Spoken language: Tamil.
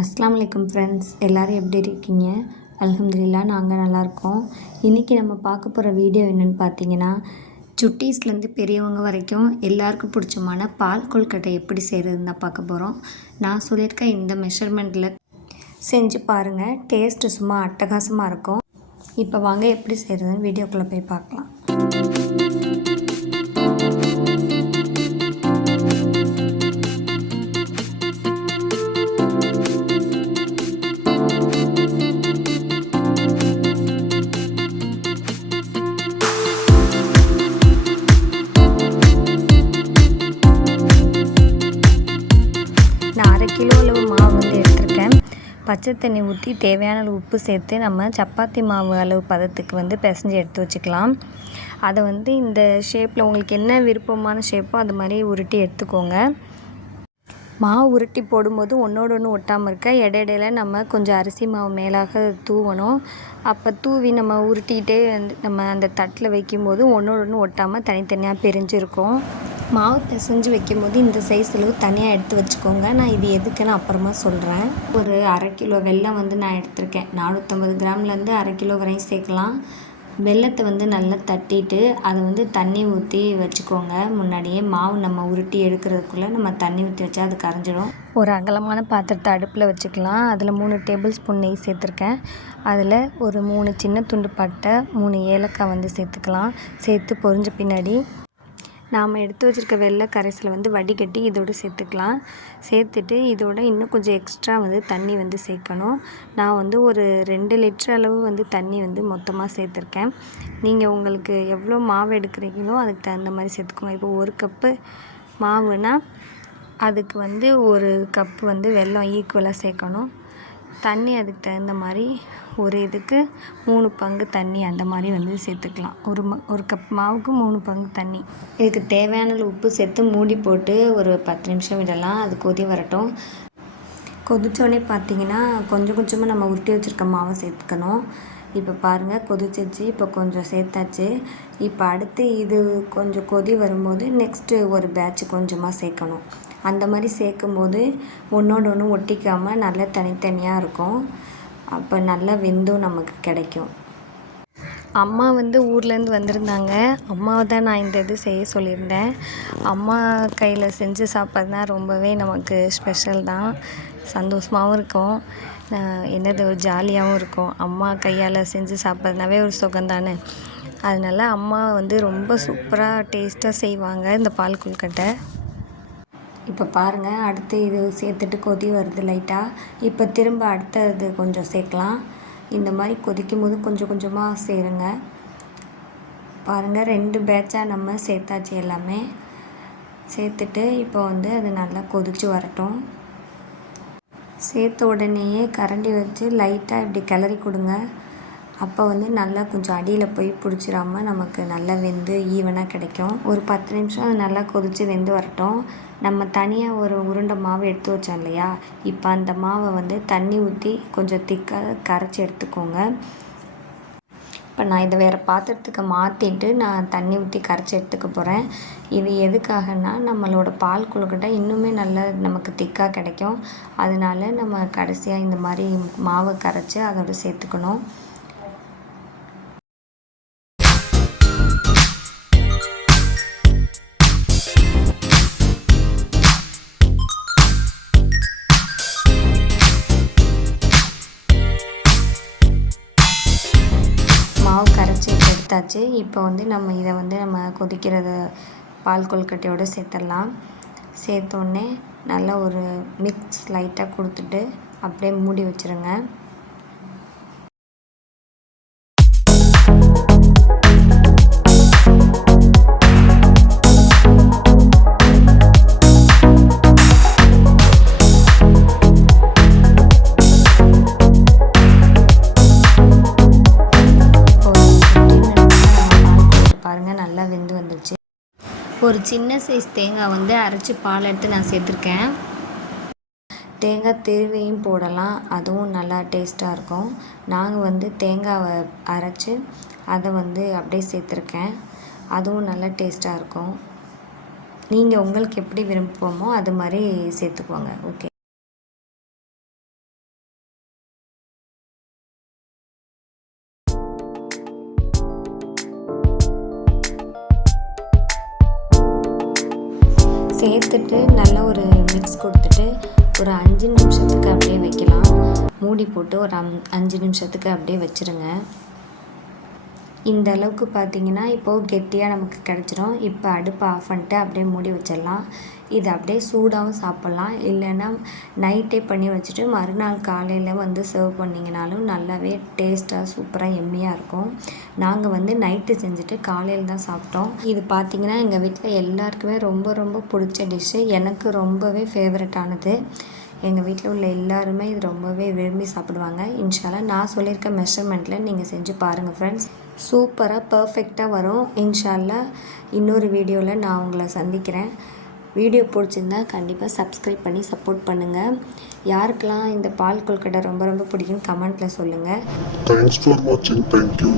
அஸ்ஸலாமு அலைக்கும் ஃப்ரெண்ட்ஸ், எல்லோரும் எப்படி இருக்கீங்க? அல்ஹம்துலில்லாஹ் நாங்கள் நல்லாயிருக்கோம். இன்றைக்கி நம்ம பார்க்க போகிற வீடியோ என்னென்னு பார்த்தீங்கன்னா, சுட்டீஸ்லேருந்து பெரியவங்க வரைக்கும் எல்லாருக்கும் பிடிச்சமான பால் கொழுக்கட்டை எப்படி செய்கிறதுன்னு தான் பார்க்க போகிறோம். நான் சொல்லியிருக்க இந்த மெஷர்மெண்ட்டில் செஞ்சு பாருங்கள், டேஸ்ட்டு சும்மா அட்டகாசமாக இருக்கும். இப்போ வாங்க எப்படி செய்கிறதுன்னு வீடியோக்குள்ளே போய் பார்க்கலாம். நான் 1/2 கிலோ அளவு மாவு வந்து எடுத்திருக்கேன். பச்சை தண்ணி ஊற்றி தேவையான அளவு உப்பு சேர்த்து நம்ம சப்பாத்தி மாவு அளவு பதத்துக்கு வந்து பிசைஞ்சு எடுத்து வச்சுக்கலாம். அதை வந்து இந்த ஷேப்பில் உங்களுக்கு என்ன விருப்பமான ஷேப்போ அது மாதிரி உருட்டி எடுத்துக்கோங்க. மாவு உருட்டி போடும்போது ஒன்றோடு ஒன்று ஒட்டாமல் இருக்க இடையிடையில் நம்ம கொஞ்சம் அரிசி மாவு மேலாக தூவணும். அப்போ தூவி நம்ம உருட்டிகிட்டே வந்து நம்ம அந்த தட்டில் வைக்கும்போது ஒன்றோடு ஒன்று ஒட்டாமல் தனித்தனியாக பிரிஞ்சிருக்கும். மாவு பிசைஞ்சு வைக்கும்போது இந்த சைஸ் அளவு தனியாக எடுத்து வச்சுக்கோங்க. நான் இது எதுக்குன்னு அப்புறமா சொல்கிறேன். ஒரு 1/2 கிலோ வெல்லம் வந்து நான் எடுத்திருக்கேன். 450 கிராம்லேருந்து 1/2 கிலோ வரையும் சேர்க்கலாம். வெல்லத்தை வந்து நல்லா தட்டிட்டு அதை வந்து தண்ணி ஊற்றி வச்சுக்கோங்க. முன்னாடியே மாவு நம்ம உருட்டி எடுக்கிறதுக்குள்ளே நம்ம தண்ணி ஊற்றி வச்சா அது கரைஞ்சிடும். ஒரு அகலமான பாத்திரத்தை அடுப்பில் வச்சுக்கலாம். அதில் 3 டேபிள் ஸ்பூன் நெய் சேர்த்துருக்கேன். அதில் ஒரு 3 சின்ன துண்டு பட்டை, 3 ஏலக்காய் வந்து சேர்த்துக்கலாம். சேர்த்து பொரிஞ்ச பின்னாடி நாம் எடுத்து வச்சுருக்க வெள்ளை கரைசலை வந்து வடிகட்டி இதோடு சேர்த்துக்கலாம். சேர்த்துட்டு இதோட இன்னும் கொஞ்சம் எக்ஸ்ட்ரா வந்து தண்ணி வந்து சேர்க்கணும். நான் வந்து ஒரு 2 லிட்டர் அளவு வந்து தண்ணி வந்து மொத்தமாக சேர்த்துருக்கேன். நீங்கள் உங்களுக்கு எவ்வளோ மாவு எடுக்கிறீங்களோ அதுக்கு தகுந்த மாதிரி சேர்த்துக்கோங்க. இப்போ 1 கப்பு மாவுனா அதுக்கு வந்து 1 கப்பு வந்து வெல்லம் ஈக்குவலாக சேர்க்கணும். தண்ணி அதுக்கு தகுந்த மாதிரி ஒரு இதுக்கு 3 பங்கு தண்ணி அந்த மாதிரி வந்து சேர்த்துக்கலாம். ஒரு கப் மாவுக்கு 3 பங்கு தண்ணி. இதுக்கு தேவையான உப்பு சேர்த்து மூடி போட்டு ஒரு 10 நிமிஷம் விடலாம். அது கொதி வரட்டும். கொதிச்சோடனே பார்த்தீங்கன்னா கொஞ்சம் கொஞ்சமாக நம்ம உருட்டி வச்சுருக்க மாவை சேர்த்துக்கணும். இப்போ பாருங்கள் கொதிச்சிச்சு. இப்போ கொஞ்சம் சேர்த்தாச்சு. இப்போ அடுத்து இது கொஞ்சம் கொதி வரும்போது நெக்ஸ்ட்டு ஒரு பேட்ச் கொஞ்சமாக சேர்க்கணும். அந்த மாதிரி சேர்க்கும்போது ஒன்றோடு ஒன்று ஒட்டிக்காமல் நல்லா தனித்தனியாக இருக்கும். அப்போ நல்லா வெந்தும் நமக்கு கிடைக்கும். அம்மா வந்து ஊர்லேருந்து வந்திருந்தாங்க. அம்மாவை தான் நான் இந்த இது செய்ய சொல்லியிருந்தேன். அம்மா கையில் செஞ்சு சாப்பிட்றதுனா ரொம்பவே நமக்கு ஸ்பெஷல் தான். சந்தோஷமாகவும் இருக்கும், என்னது ஒரு ஜாலியாகவும் இருக்கும். அம்மா கையால் செஞ்சு சாப்பிட்றதுனாவே ஒரு சுகம் தானே. அதனால் அம்மா வந்து ரொம்ப சூப்பராக டேஸ்ட்டாக செய்வாங்க இந்த பால் கொழுக்கட்டை. இப்போ பாருங்கள் அடுத்து இது சேர்த்துட்டு கொதி வருது லைட்டாக. இப்போ திரும்ப அடுத்தது கொஞ்சம் சேர்க்கலாம். இந்த மாதிரி கொதிக்கும் போது கொஞ்சம் கொஞ்சமாக சேருங்க. பாருங்கள் 2 பேட்சாக நம்ம சேர்த்தாச்சு எல்லாமே. சேர்த்துட்டு இப்போ வந்து அது நல்லா கொதித்து வரட்டும். சேர்த்த உடனேயே கரண்டி வச்சு லைட்டாக இப்படி கிளறி கொடுங்க. அப்போ வந்து நல்லா கொஞ்சம் அடியில் போய் பிடிச்சிடாம நமக்கு நல்லா வெந்து ஈவனாக கிடைக்கும். ஒரு 10 நிமிஷம் அது நல்லா கொதித்து வெந்து வரட்டும். நம்ம தனியாக ஒரு உருண்டை மாவு எடுத்து வச்சோம் இல்லையா, இப்போ அந்த மாவை வந்து தண்ணி ஊற்றி கொஞ்சம் திக்காக கரைச்சி எடுத்துக்கோங்க. இப்போ நான் இதை வேறு பாத்திரத்துக்கு மாற்றிட்டு நான் தண்ணி ஊற்றி கரைச்சி எடுத்துக்க போகிறேன். இது எதுக்காகனா நம்மளோட பால் கொழுக்கட்டை இன்னுமே நல்லா நமக்கு திக்காக கிடைக்கும். அதனால நம்ம கடைசியாக இந்த மாதிரி மாவை கரைச்சி அதோடு சேர்த்துக்கணும். மாவு கரைச்சி எடுத்தாச்சு. இப்போ வந்து நம்ம இதை வந்து நம்ம கொதிக்கிறத பால் கொழுக்கட்டையோடு சேர்த்துடலாம். சேர்த்தோடனே நல்லா ஒரு மிக்ஸ் லைட்டாக கொடுத்துட்டு அப்படியே மூடி வச்சுருங்க. பாருங்கள் நல்லா வெந்து வந்துடுச்சு. ஒரு சின்ன சைஸ் தேங்காய் வந்து அரைச்சி பால் எடுத்து நான் சேர்த்துருக்கேன். தேங்காய் திருவியும் போடலாம், அதுவும் நல்லா டேஸ்ட்டாக இருக்கும். நாங்கள் வந்து தேங்காவை அரைச்சி அதை வந்து அப்படியே சேர்த்துருக்கேன். அதுவும் நல்லா டேஸ்ட்டாக இருக்கும். நீங்கள் உங்களுக்கு எப்படி விருப்பமோ அது மாதிரி சேர்த்துக்கோங்க. ஓகே. சேர்த்துட்டு நல்லா ஒரு மிக்ஸ் கொடுத்துட்டு ஒரு 5 நிமிஷத்துக்கு அப்படியே வைக்கலாம். மூடி போட்டு ஒரு 5 நிமிஷத்துக்கு அப்படியே வச்சுருங்க. இந்த அளவுக்கு பார்த்திங்கன்னா இப்போது கெட்டியாக நமக்கு கிடச்சிரும். இப்போ அடுப்பை ஆஃப் பண்ணிட்டு அப்படியே மூடி வச்சிடலாம். இது அப்படியே சூடாகவும் சாப்பிட்லாம், இல்லைன்னா நைட்டே பண்ணி வச்சுட்டு மறுநாள் காலையில் வந்து சர்வ் பண்ணிங்கனாலும் நல்லாவே டேஸ்ட்டாக சூப்பராக எம்மியாக இருக்கும். நாங்கள் வந்து நைட்டு செஞ்சுட்டு காலையில் தான் சாப்பிட்டோம். இது பார்த்திங்கன்னா எங்கள் வீட்டில் எல்லாருக்குமே ரொம்ப ரொம்ப பிடிச்ச டிஷ்ஷு. எனக்கு ரொம்பவே ஃபேவரட்டானது. எங்கள் வீட்டில் உள்ள எல்லாருமே இது ரொம்பவே விரும்பி சாப்பிடுவாங்க. இன்ஷால்லா நான் சொல்லியிருக்க மெஷர்மெண்ட்டில் நீங்கள் செஞ்சு பாருங்கள் ஃப்ரெண்ட்ஸ். சூப்பராக பர்ஃபெக்டாக வரும். இன்ஷால்லா இன்னொரு வீடியோவில் நான் உங்களை சந்திக்கிறேன். வீடியோ பிடிச்சிருந்தா கண்டிப்பாக சப்ஸ்கிரைப் பண்ணி சப்போர்ட் பண்ணுங்கள். யாருக்கெல்லாம் இந்த பால் கொழுக்கட்டை ரொம்ப ரொம்ப பிடிக்கும்னு கமெண்ட்டில் சொல்லுங்கள். Thanks for watching. Thank you.